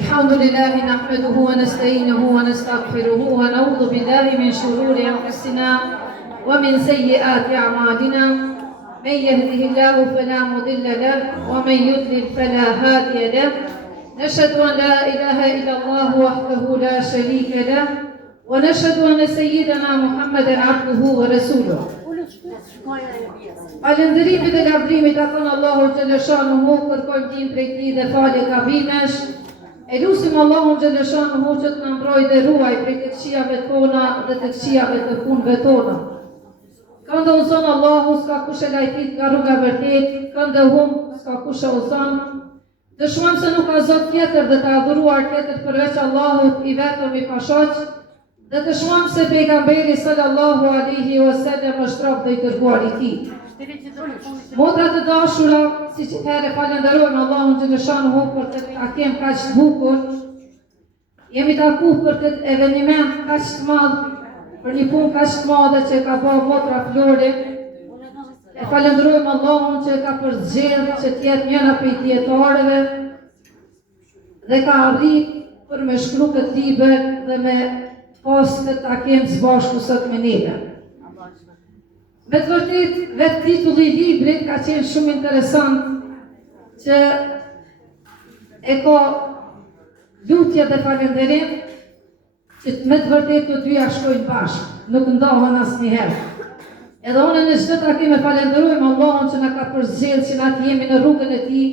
الحمد لله نحمده ونستعينه ونستغفره ونعوذ بالله من شرور أنفسنا ومن سيئات أعمالنا من يهده الله فلا مضل له ومن يضلل فلا هادي له نشهد أن لا إله إلا الله وحده لا شريك له ونشهد أن سيدنا محمدا عبده ورسوله Falëndërimit dhe lavdrimit takon Allahut xhaleshanuhu, kërkojmë ndihmë prej Tij dhe falje gabimesh. E lutim Allahun xhaleshanuhu që të na mbrojë dhe ruaj prej të këqijave tona dhe të këqijave të punëve tona. Këndë uzon Allahu, s'ka kush e lajtit nga rruga vërtet, këndë hum, s'ka kush e uzon. Dëshmojmë se nuk ka Zot tjetër dhe të adhuruar tjetër përveç Allahut i vetëm i pashoq. Dhe dëshmojmë se pejgamberi sallallahu alaihi wasallam është rob dhe i dërguar i Tij. Motra të dashura, siç herë falenderojmë Allahun xhaleshanuhu për këtë takim kaq të bukur. Jemi takuar për këtë eveniment kaq të madh, për një punë kaq të madhe që ka bërë motra Flori. E falenderojmë Allahun që ka përzgjedhur që të jetë njëra prej dietarëve dhe ka arritur për me shkruaj këtë libër dhe me pas këtë takim së bashku sot me neve. Me të vërtet, vetë titulli i librit ka qenë shumë interesant që e ka lutje dhe falënderim që me të vërtet të dyja shkojnë bashkë, nuk ndahen asnjëherë. Edhe unë në çdo takim e falenderojmë Allahun që na ka përzgjedhur që na të jemi në rrugën e Tij.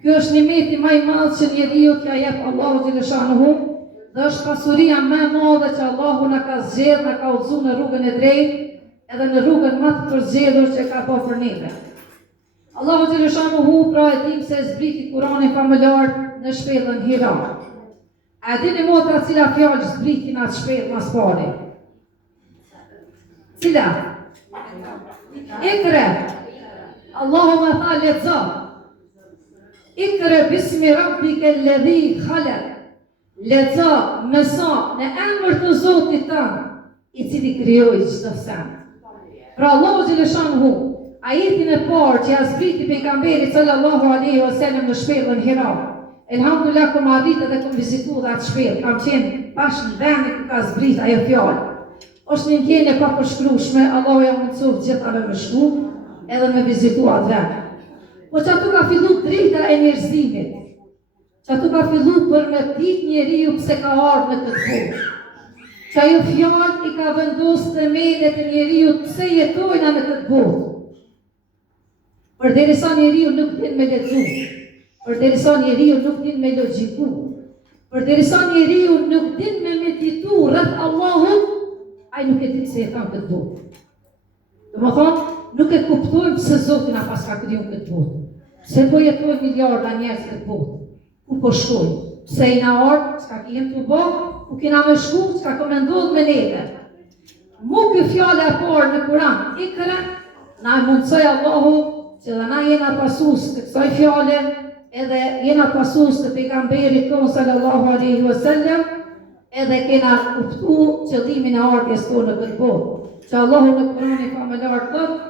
Ky është nimeti më i madh që njeriu t'ia jep Allahu xhaleshanuhu. Dhe është pasuria më e madhe që Allahu na ka zgjedhur, na ka udhëzuar në rrugën e drejtë, edhe në rrugën më të përzgjedhur që ka bërë për neve. Allahu xhaleshanuhu pra e dim se zbriti Kur'anin famëlar në shpellën Hira. A dini motra cila fjalë zbriti në atë shpellë mas pari? Cila? Ikra. Allahu më tha lexo. Ikra bismi rabbika alladhi khalaq. Lexo, mëso në emër të Zotit tënd, i cili krijoi çdo sen. Pra Allahu xhaleshanuhu, ajetin e parë që ia zbriti pejgamberit sallallahu alaihi wasallam në shpellën Hira. Elhamdulillah kam arritur dhe kam vizituar atë shpellë, kam qenë bashkë në vendin ku ka zbrit ajo fjalë. Është një ndjenjë e papërshkrueshme, Allahu ja mësoi gjithave me shku, edhe me vizituar atë vend. Po çatu ka filluar drita e njerëzimit. Që ato ka fillu për me dit njeriu pse ka ardhur në këtë botë. Që ajo fjalë i ka vendosur themelet e njeriu pse jetojnë në këtë botë. Përderisa njeriu nuk din me lexu, përderisa njeriu nuk din me logjiku, përderisa njeriu nuk din me meditu rreth Allahut, ai nuk e di pse jeton këtë botë. Domethënë, nuk e kuptojmë pse Zoti na pas ka krijuar këtë botë. Pse po jetojnë miliarda njerëz këtë botë. Ku po shkojnë? Pse i na ardhë, çka kemi të bëjmë, ku kena me shku, çka komendodh me neve. Mu ky fjala e parë në Kur'an, ikra, na mundsoi Allahu që dhe na jena pasues të kësaj fjale, edhe jena pasues të pejgamberit ton sallallahu alaihi wasallam, edhe kena kuptuar qëllimin e ardhjes tonë në këtë botë. Që Allahu në Kur'anin famëlar thotë: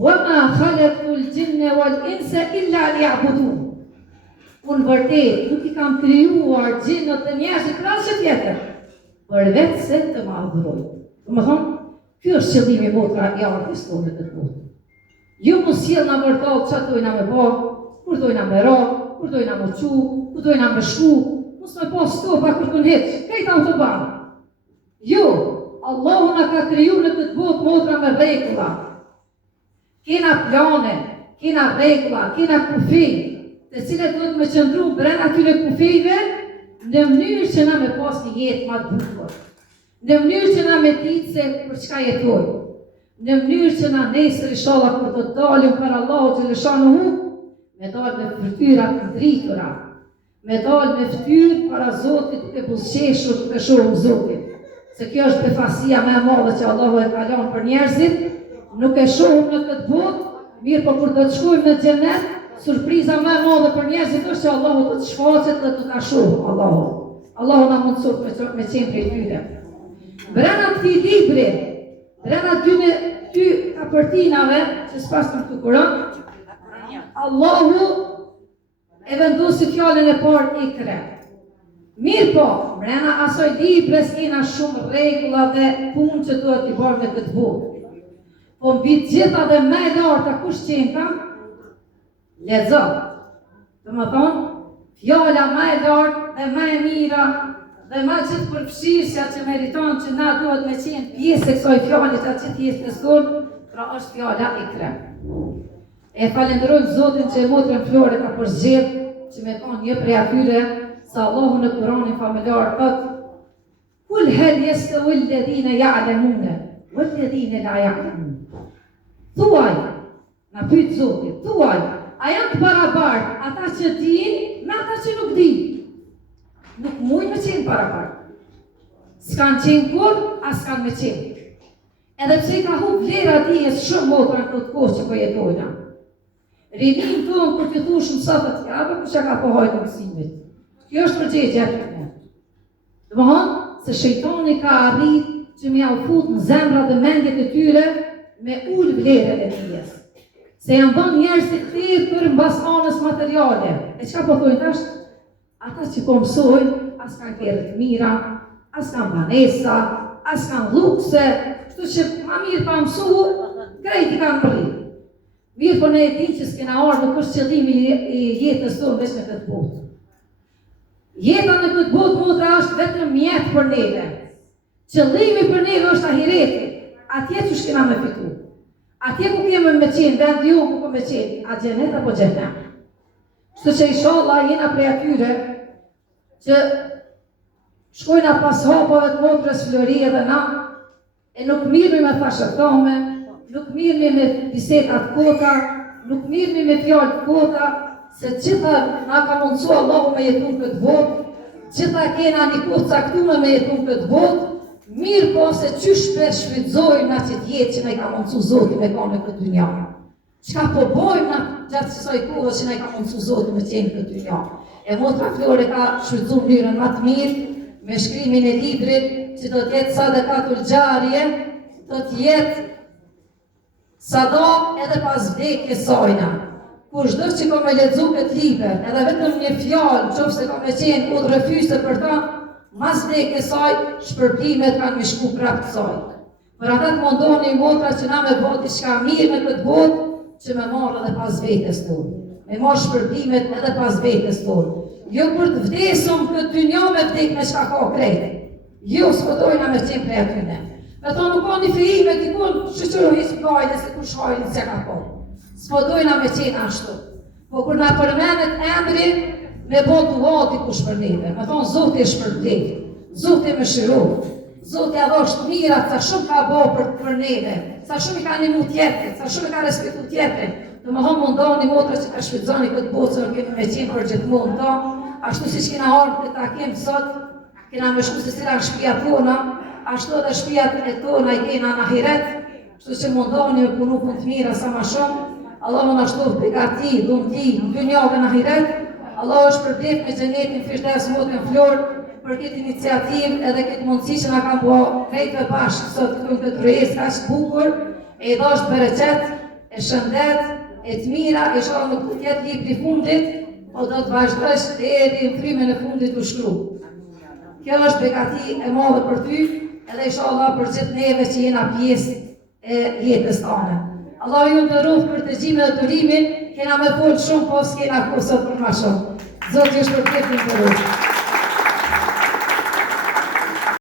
"Wa ma khalaqtul jinna wal insa illa liya'budun." Unë vërtet nuk i kam krijuar gjinët dhe njerëzit krahasë tjetër, përveç se të më adhurojnë. Domethënë, ky është qëllimi motra i ardhjes tonë në këtë botë. Jo mos sjell na vërtet çfarë dojna me bë, kur dojna me ra, kur dojna me çu, ku dojna me shku, mos me pas stopa kërkon hiç, këto autoban. Jo, Allahu na ka krijuar në këtë botë motra me rregulla. Kena plane, kena rregulla, kena kufi, të cilat do të më qëndru brenda atyre kufijve në mënyrë që na me pas një jetë më të bukur. Në mënyrë që na me ditë se për çka jetojmë. Në mënyrë që na nesër inshallah kur do të dalim për Allahu xhaleshanuhu, me dalë me fytyra të dritura, me dalë me fytyrë para Zotit duke buzëqeshur, duke shohur Zotin. Se kjo është befasia më e madhe që Allahu e ka lënë për njerëzit, nuk e shohim në këtë botë, mirë po kur do të shkojmë në xhenet, surpriza më e madhe për njerëzit është që Allahu do të shfaqet dhe do ta shohim Allahu. Allahu na mundësoj me qenë prej tyre. Brenda këtij libri, brenda dy kapërtinave që s'pas në këtë Kur'an, Allahu e vendosi fjallën e parë ikre. Mirë po, mrena asoj libres kena shumë regula dhe punë që duhet i bërë në këtë botë. Po mbi gjitha dhe me larta kush qenë kam? Lezo. Dhe më thonë, fjalla me lartë dhe me mira dhe me gjithë përfshirësja që meriton që na duhet me qenë pjesë e kësoj fjallit atë që t'jesë në sonë, pra është fjalla ikre. E falenderojmë Zotin që e motrën Flore ka përzgjedhë që me thonë një prej atyre sa Allahu në Kur'anin familjar thotë: Kul hel yastawi alladhina ya'lamuna walladhina la ya'lamun. Thuaj, na pyet Zoti, thuaj, a janë të barabartë ata që dinë me ata që nuk dinë? Nuk mujnë me qenë barabartë. S'kan qenë kur, as s'kan me qenë. Edhe pse ka humbë vlera dijes shumë motra në këtë kohë që po jetojna. Rinin tonë kur t'i thush mësatët javë, ku që ka pohojnë në mësimit. Kjo është përgjegje e të. Domethënë se shejtani ka arritë që mi fut në zemra dhe mendjet e tyre me ullë vlerën e dijes. Se janë dhënë njerëz të kthirë për mbas anës materiale. E çka po thojnë tash? Ata që po mësojnë, as kanë kërë të mira, as kanë banesa, as kanë lukse, kështu që ma mirë pa mësu, krejt i kanë mëri. Mirë po ne e dinë që s'kena ardhur nuk është qëllimi i jetës tonë veç në këtë botë. Jeta në këtë botë motra është vetëm mjet për neve. Qëllimi për neve është ahireti. Atje që shkena me fitu. Atje ku kemi me qenë, vend ju ku me qenë, a gjenet apo gjenet. Kështu që inshallah jena prej atyre që shkojna pas hapave të motrës Flori edhe na, e nuk mirëmi me fashëtome, nuk mirëmi me bisedat kota, nuk mirëmi me fjallë kota, se gjitha na ka mundësu Allahu me jetun këtë botë, gjitha kena një kohë caktume me jetun këtë botë, mirë po se qysh shfrytëzojmë na që jetë që na i ka mundësu Zoti me ka në këtë dynja. Çka po bojmë na gjatë kësaj kohe që na i ka mundësu Zoti me qenë këtë dynja. E motra Flore ka shfrytëzuar mënyrën më të mirë me shkrimin e librit që do të jetë sadakatul xharie, do të jetë sadak edhe pas vdekjes sajna. Kushdo që ka me lexu këtë libër, edhe vetëm një fjalë, nëse ka me qenë udhërefyse për ta, mas vdekjes saj, shpërblimet kanë me shku prapë të saj. Për ata të mundoni motra që na me bëti diçka mirë në këtë botë, që me marrë edhe pas vetes tonë. Me marrë shpërblimet edhe pas vetes tonë. Jo për të vdesëm këtë dynja me vdek me çka ka krejtë. Jo s'podojna me qenë prej atyne. Me thonë nuk ka një feji me dikun, shqyqyru hisë gajle se ku shajnë se ka po. S'podojna me qenë ashtu. Po kur na përmenet emri, me bo duati kush për neve. Me thonë Zoti e shpërblet, Zoti e më shirof, Zoti a dhosht mirat, sa shumë ka bo për neve, sa shumë i ka një mu tjetërit, sa shumë i ka respektu tjetërin. Dhe më thonë mundoni motra që ka shfrytëzoni këtë botë, se kemi me qenë për gjithmonë ta, ashtu si që kena ardhë këtë takim sot, kena me shku se sila në shpia tona, ashtu edhe shpijat e tona i kena në ahiret, ashtu që mundoni me punu punë të mira sa ma shumë, Allah më nashtu begati, dhunti, në dynjave në ahiret, Allah është përblet me xhenetin Firdevs motrën Florë për këtë iniciativë edhe këtë mundësi që na ka bë krejtëve bashkë sot këtu në këtë kryes kaq të bukur, e i dashur bereqet, e shëndet, e të mira, inshallah nuk do të jetë libri i fundit, po do të vazhdosh deri në frymën e fundit të shkruaj. Kjo është begati e madhe për ty, edhe inshallah për gjithë neve që jena pjesë e jetës tonë. Allah ju ndërruf për të gjime dhe durimin, kena me folë shumë, po s'kena kur sot për ma shumë. Zotë ju shpërblet në ndërruf.